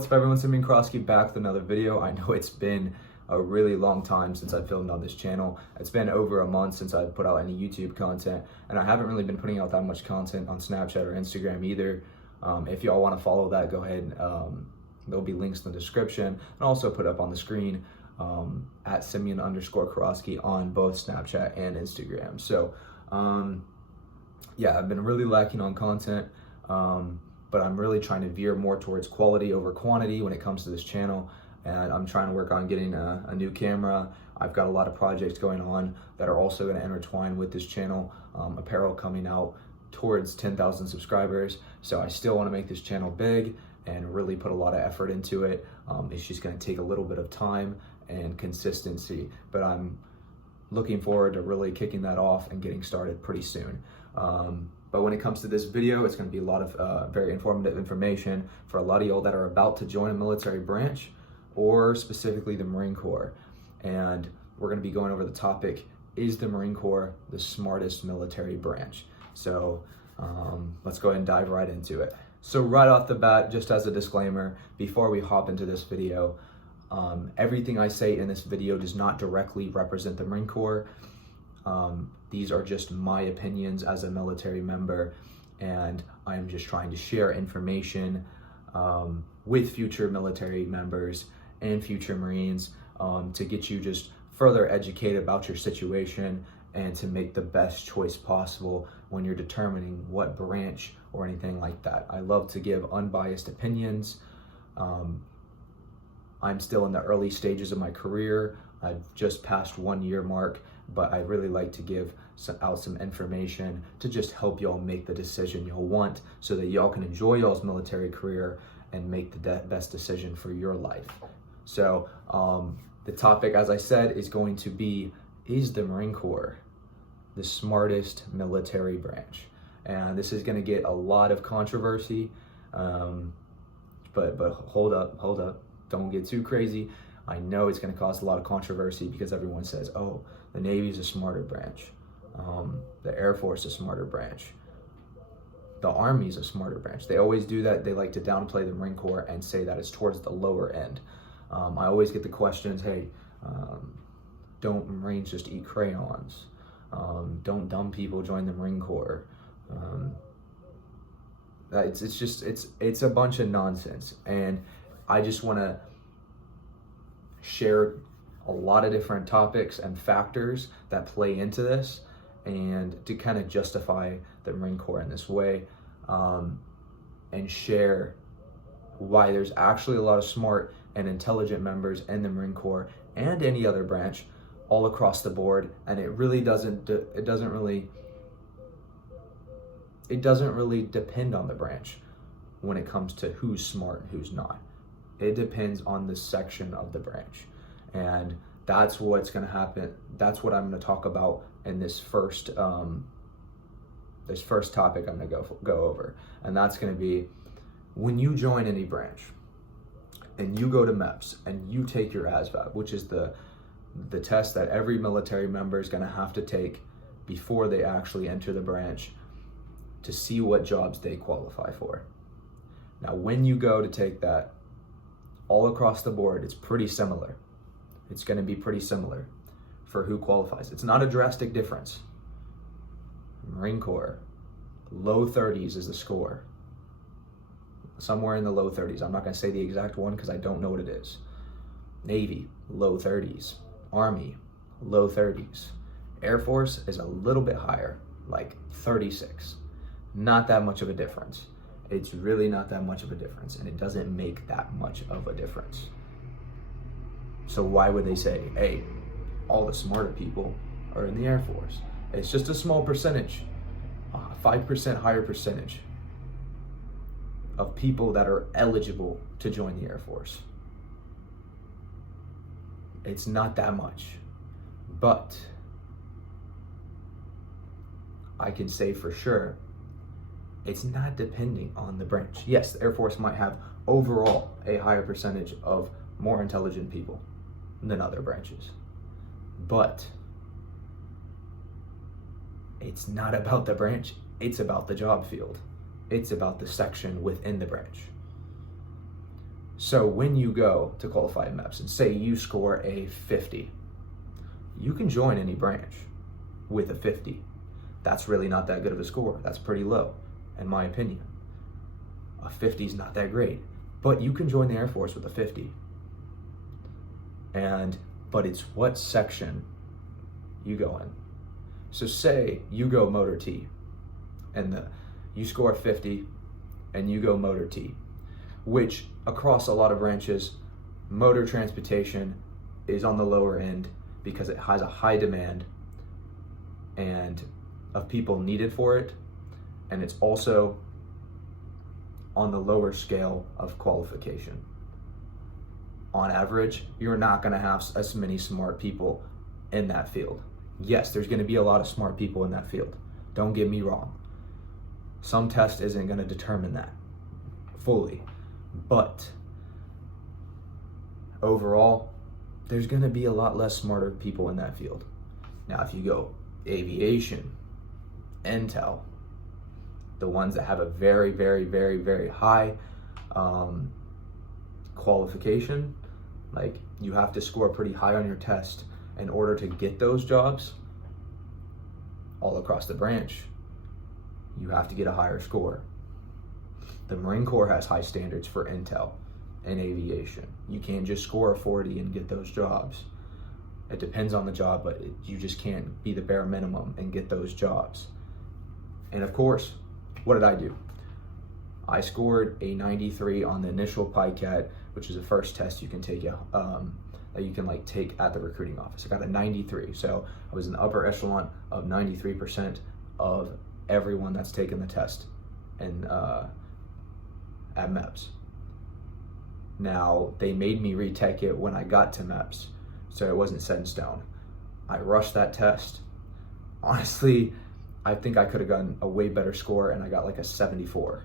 What's up everyone, it's 𝐒𝐿𝐾 back with another video. I know it's been a really long time since I filmed on this channel. It's been over a month since I've put out any YouTube content, and I haven't really been putting out that much content on Snapchat or Instagram either. If y'all want to follow that, go ahead. There'll be links in the description, and also put up on the screen at @Simeon_Karosky on both Snapchat and Instagram. So yeah, I've been really lacking on content. But I'm really trying to veer more towards quality over quantity when it comes to this channel, and I'm trying to work on getting a new camera. I've got a lot of projects going on that are also going to intertwine with this channel. Apparel coming out towards 10,000 subscribers, so I still want to make this channel big and really put a lot of effort into it. It's just going to take a little bit of time and consistency, but I'm looking forward to really kicking that off and getting started pretty soon. But when it comes to this video, it's going to be a lot of very informative information for a lot of y'all that are about to join a military branch, or specifically the Marine Corps. And we're going to be going over the topic, is the Marine Corps the smartest military branch? So let's go ahead and dive right into it. So right off the bat, just as a disclaimer, before we hop into this video, everything I say in this video does not directly represent the Marine Corps. These are just my opinions as a military member, and I'm just trying to share information with future military members and future Marines to get you just further educated about your situation and to make the best choice possible when you're determining what branch or anything like that. I love to give unbiased opinions. I'm still in the early stages of my career. I've just passed 1 year mark, but I really like to give out some information to just help y'all make the decision y'all want, so that y'all can enjoy y'all's military career and make the best decision for your life. So the topic, as I said, is going to be, is the Marine Corps the smartest military branch? And this is going to get a lot of controversy, but hold up, don't get too crazy. I know it's going to cause a lot of controversy because everyone says, oh, the Navy is a smarter branch. The Air Force is a smarter branch. The Army is a smarter branch. They always do that. They like to downplay the Marine Corps and say that it's towards the lower end. I always get the questions, hey, don't Marines just eat crayons? Don't dumb people join the Marine Corps? It's a bunch of nonsense. And I just want to share a lot of different topics and factors that play into this, and to kind of justify the Marine Corps in this way, and share why there's actually a lot of smart and intelligent members in the Marine Corps and any other branch all across the board, and it doesn't really depend on the branch when it comes to who's smart and who's not. It depends on the section of the branch, and that's what's going to happen. That's what I'm going to talk about in this first topic I'm going to go over, and that's going to be, when you join any branch and you go to MEPS and you take your ASVAB, which is the test that every military member is going to have to take before they actually enter the branch to see what jobs they qualify for. Now, when you go to take that, all across the board, it's pretty similar. It's going to be pretty similar for who qualifies. It's not a drastic difference. Marine Corps, low 30s is the score. Somewhere in the low 30s. I'm not going to say the exact one because I don't know what it is. Navy, low 30s. Army, low 30s. Air Force is a little bit higher, like 36. Not that much of a difference. It's really not that much of a difference, and it doesn't make that much of a difference. So why would they say, hey, all the smarter people are in the Air Force? It's just a small percentage, 5% higher percentage of people that are eligible to join the Air Force. It's not that much, but I can say for sure, it's not depending on the branch. Yes, the Air Force might have overall a higher percentage of more intelligent people than other branches, but it's not about the branch, it's about the job field. It's about the section within the branch. So when you go to qualified MEPS and say you score a 50, you can join any branch with a 50. That's really not that good of a score. That's pretty low, in my opinion. A 50 is not that great, but you can join the Air Force with a 50. But it's what section you go in. So say you go motor T, and you score 50, and you go motor T, which across a lot of branches, motor transportation is on the lower end because it has a high demand and of people needed for it, and it's also on the lower scale of qualification. On average, you're not going to have as many smart people in that field. Yes, there's going to be a lot of smart people in that field. Don't get me wrong. Some test isn't going to determine that fully, but overall, there's going to be a lot less smarter people in that field. Now, if you go aviation, intel, the ones that have a very, very, very, very high qualification, like you have to score pretty high on your test in order to get those jobs all across the branch. You have to get a higher score. The Marine Corps has high standards for intel and aviation. You can't just score a 40 and get those jobs. It depends on the job, but you just can't be the bare minimum and get those jobs. And of course, what did I do? I scored a 93 on the initial PICAT, which is the first test you can take that you can take at the recruiting office. I got a 93, so I was in the upper echelon of 93% of everyone that's taken the test and at MEPS. Now, they made me retake it when I got to MEPS, so it wasn't set in stone. I rushed that test. Honestly, I think I could have gotten a way better score, and I got like a 74.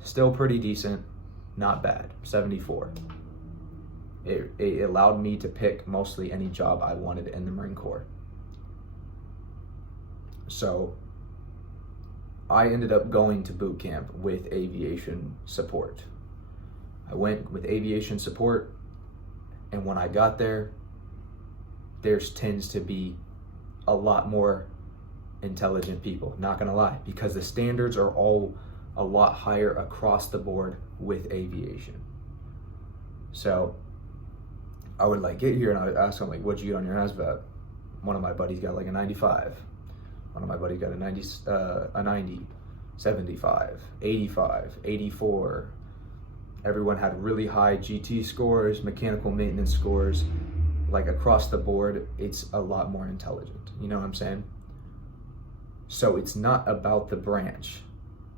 Still pretty decent, not bad, 74. It allowed me to pick mostly any job I wanted in the Marine Corps. So I ended up going to boot camp with aviation support. I went with aviation support, and when I got there tends to be a lot more intelligent people, not gonna lie, because the standards are all a lot higher across the board with aviation. So I would get here and I would ask them what'd you get on your ASVAB? One of my buddies got a 95. One of my buddies got a 90, 75, 85, 84. Everyone had really high GT scores, mechanical maintenance scores. Across the board, it's a lot more intelligent. You know what I'm saying? So it's not about the branch.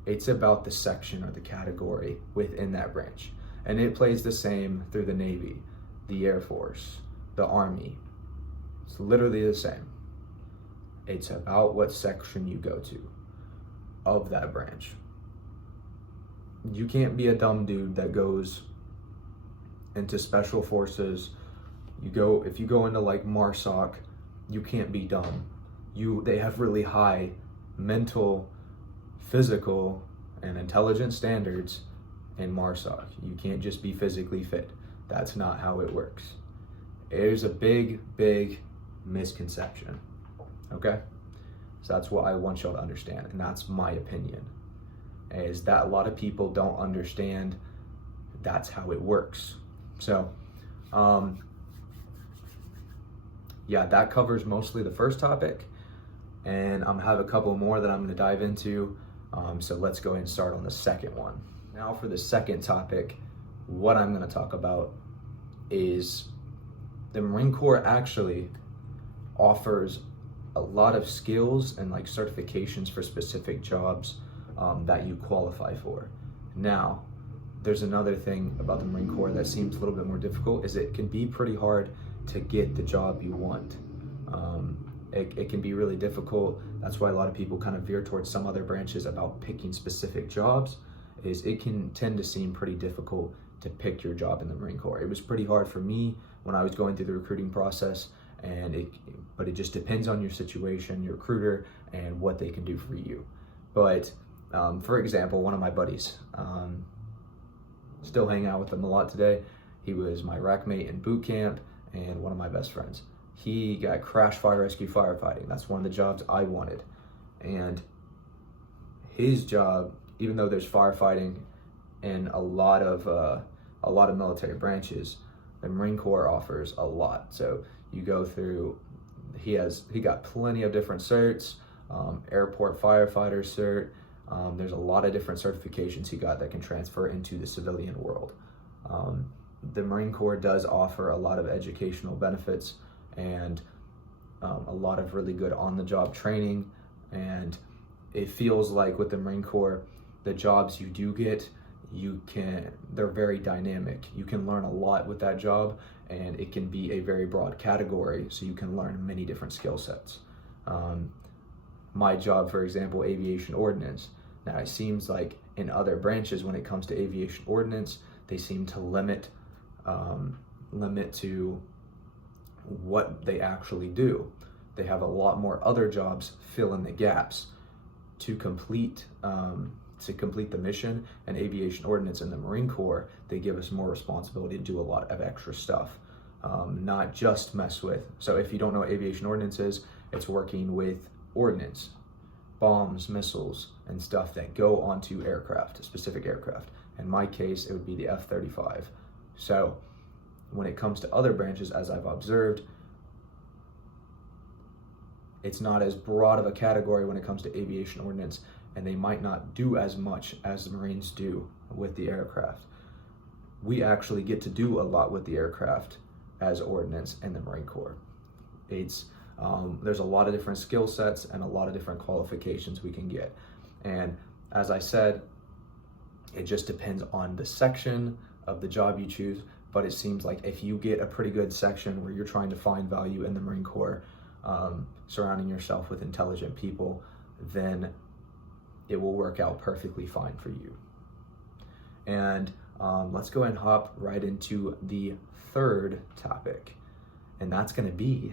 It's about the section or the category within that branch. And it plays the same through the Navy, the Air Force, the Army. It's literally the same. It's about what section you go to of that branch. You can't be a dumb dude that goes into special forces. If you go into MARSOC, you can't be dumb. They have really high mental, physical, and intelligence standards in MARSOC. You can't just be physically fit. That's not how it works. There's a big, big misconception, okay? So that's what I want y'all to understand, and that's my opinion, is that a lot of people don't understand that's how it works. So, yeah, that covers mostly the first topic, and I have a couple more that I'm going to dive into. So let's go ahead and start on the second one. Now for the second topic, what I'm going to talk about is the Marine Corps actually offers a lot of skills and certifications for specific jobs that you qualify for. Now, there's another thing about the Marine Corps that seems a little bit more difficult, is it can be pretty hard to get the job you want. It can be really difficult. That's why a lot of people kind of veer towards some other branches about picking specific jobs, is it can tend to seem pretty difficult to pick your job in the Marine Corps. It was pretty hard for me when I was going through the recruiting process, but it just depends on your situation, your recruiter, and what they can do for you. But for example, one of my buddies, still hang out with him a lot today. He was my rack mate in boot camp and one of my best friends. He got crash fire rescue firefighting. That's one of the jobs I wanted. And his job, even though there's firefighting in a lot of military branches, the Marine Corps offers a lot. So you go through, he got plenty of different certs, airport firefighter cert. There's a lot of different certifications he got that can transfer into the civilian world. The Marine Corps does offer a lot of educational benefits and a lot of really good on-the-job training. And it feels like with the Marine Corps, the jobs you do get, they're very dynamic. You can learn a lot with that job, and it can be a very broad category, so you can learn many different skill sets. My job, for example, aviation ordnance. Now, it seems like in other branches, when it comes to aviation ordnance, they seem to limit to what they actually do. They have a lot more other jobs fill in the gaps to complete the mission. And aviation ordnance in the Marine Corps, they give us more responsibility to do a lot of extra stuff, not just mess with. So if you don't know what aviation ordnance is, it's working with ordnance, bombs, missiles, and stuff that go onto aircraft, specific aircraft. In my case, it would be the F-35. So when it comes to other branches, as I've observed, it's not as broad of a category when it comes to aviation ordnance, and they might not do as much as the Marines do with the aircraft. We actually get to do a lot with the aircraft as ordnance in the Marine Corps. There's a lot of different skill sets and a lot of different qualifications we can get. And as I said, it just depends on the section of the job you choose, but it seems like if you get a pretty good section where you're trying to find value in the Marine Corps, surrounding yourself with intelligent people, then it will work out perfectly fine for you. And let's go ahead and hop right into the third topic, and that's going to be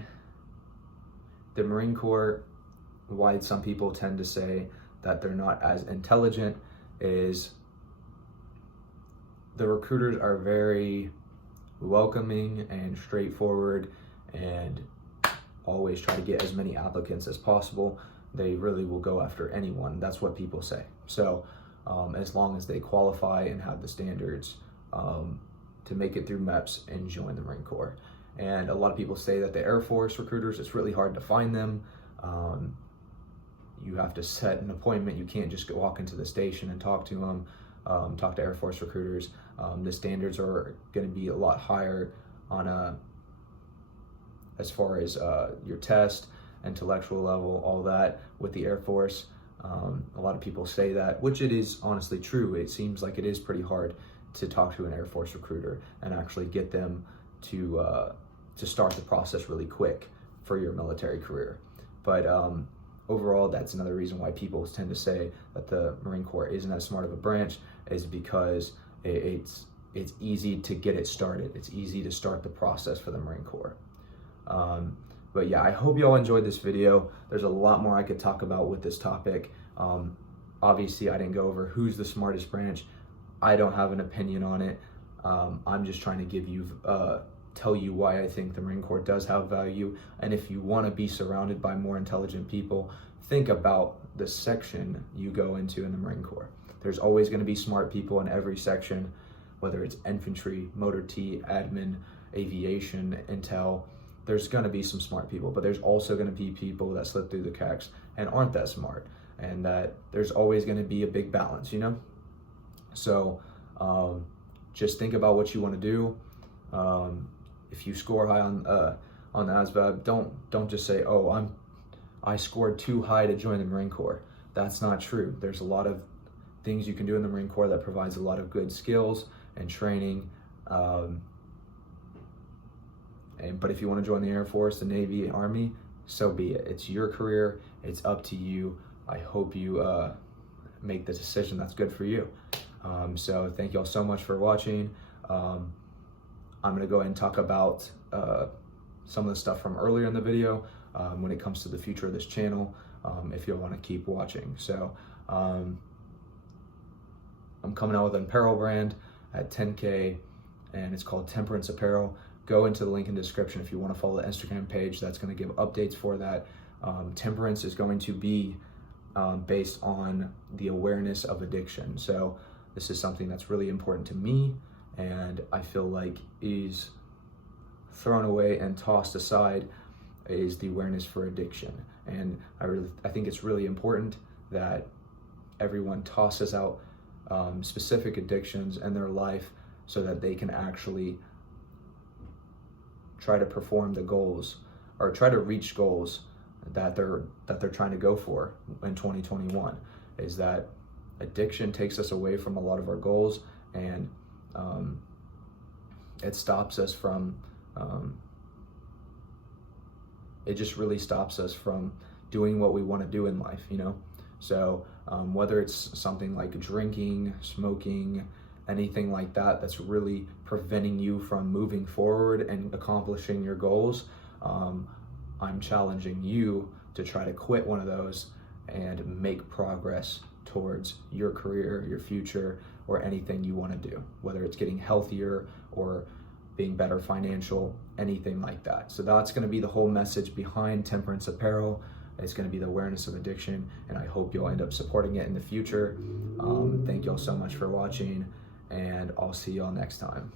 the Marine Corps. Why some people tend to say that they're not as intelligent is the recruiters are very welcoming and straightforward and always try to get as many applicants as possible. They really will go after anyone. That's what people say. So as long as they qualify and have the standards to make it through MEPS and join the Marine Corps. And a lot of people say that the Air Force recruiters, it's really hard to find them. You have to set an appointment. You can't just walk into the station and talk to them, talk to Air Force recruiters. The standards are going to be a lot higher on as far as your test, intellectual level, all that with the Air Force. A lot of people say that, which it is honestly true. It seems like it is pretty hard to talk to an Air Force recruiter and actually get them to start the process really quick for your military career. But overall, that's another reason why people tend to say that the Marine Corps isn't as smart of a branch, is because it's easy to get it started. It's easy to start the process for the Marine Corps. But yeah, I hope you all enjoyed this video. There's a lot more I could talk about with this topic. Obviously, I didn't go over who's the smartest branch. I don't have an opinion on it. I'm just trying to tell you why I think the Marine Corps does have value. And if you want to be surrounded by more intelligent people, think about the section you go into in the Marine Corps. There's always going to be smart people in every section, whether it's infantry, motor T, admin, aviation, intel. There's going to be some smart people, but there's also going to be people that slip through the cracks and aren't that smart, and that there's always going to be a big balance, you know? So just think about what you want to do. If you score high on the ASVAB, don't just say, oh, I scored too high to join the Marine Corps. That's not true. There's a lot of things you can do in the Marine Corps that provides a lot of good skills and training. But if you want to join the Air Force, the Navy, Army, so be it. It's your career. It's up to you. I hope you make the decision that's good for you. So thank you all so much for watching. I'm going to go ahead and talk about some of the stuff from earlier in the video when it comes to the future of this channel, if you'll want to keep watching. So I'm coming out with an apparel brand, at 10K, and it's called Temperance Apparel. Go into the link in the description if you want to follow the Instagram page. That's going to give updates for that. Temperance is going to be based on the awareness of addiction. So this is something that's really important to me, and I feel like is thrown away and tossed aside is the awareness for addiction. And I think it's really important that everyone tosses out specific addictions in their life so that they can actually try to perform the goals or try to reach goals that they're trying to go for in 2021. Is that addiction takes us away from a lot of our goals, and it stops us from it just really stops us from doing what we want to do in life, you know? So whether it's something like drinking, smoking, anything like that that's really preventing you from moving forward and accomplishing your goals, I'm challenging you to try to quit one of those and make progress towards your career, your future, or anything you want to do, whether it's getting healthier or being better financial, anything like that. So that's going to be the whole message behind Temperance Apparel. It's going to be the awareness of addiction, and I hope you'll end up supporting it in the future. Thank y'all so much for watching, and I'll see y'all next time.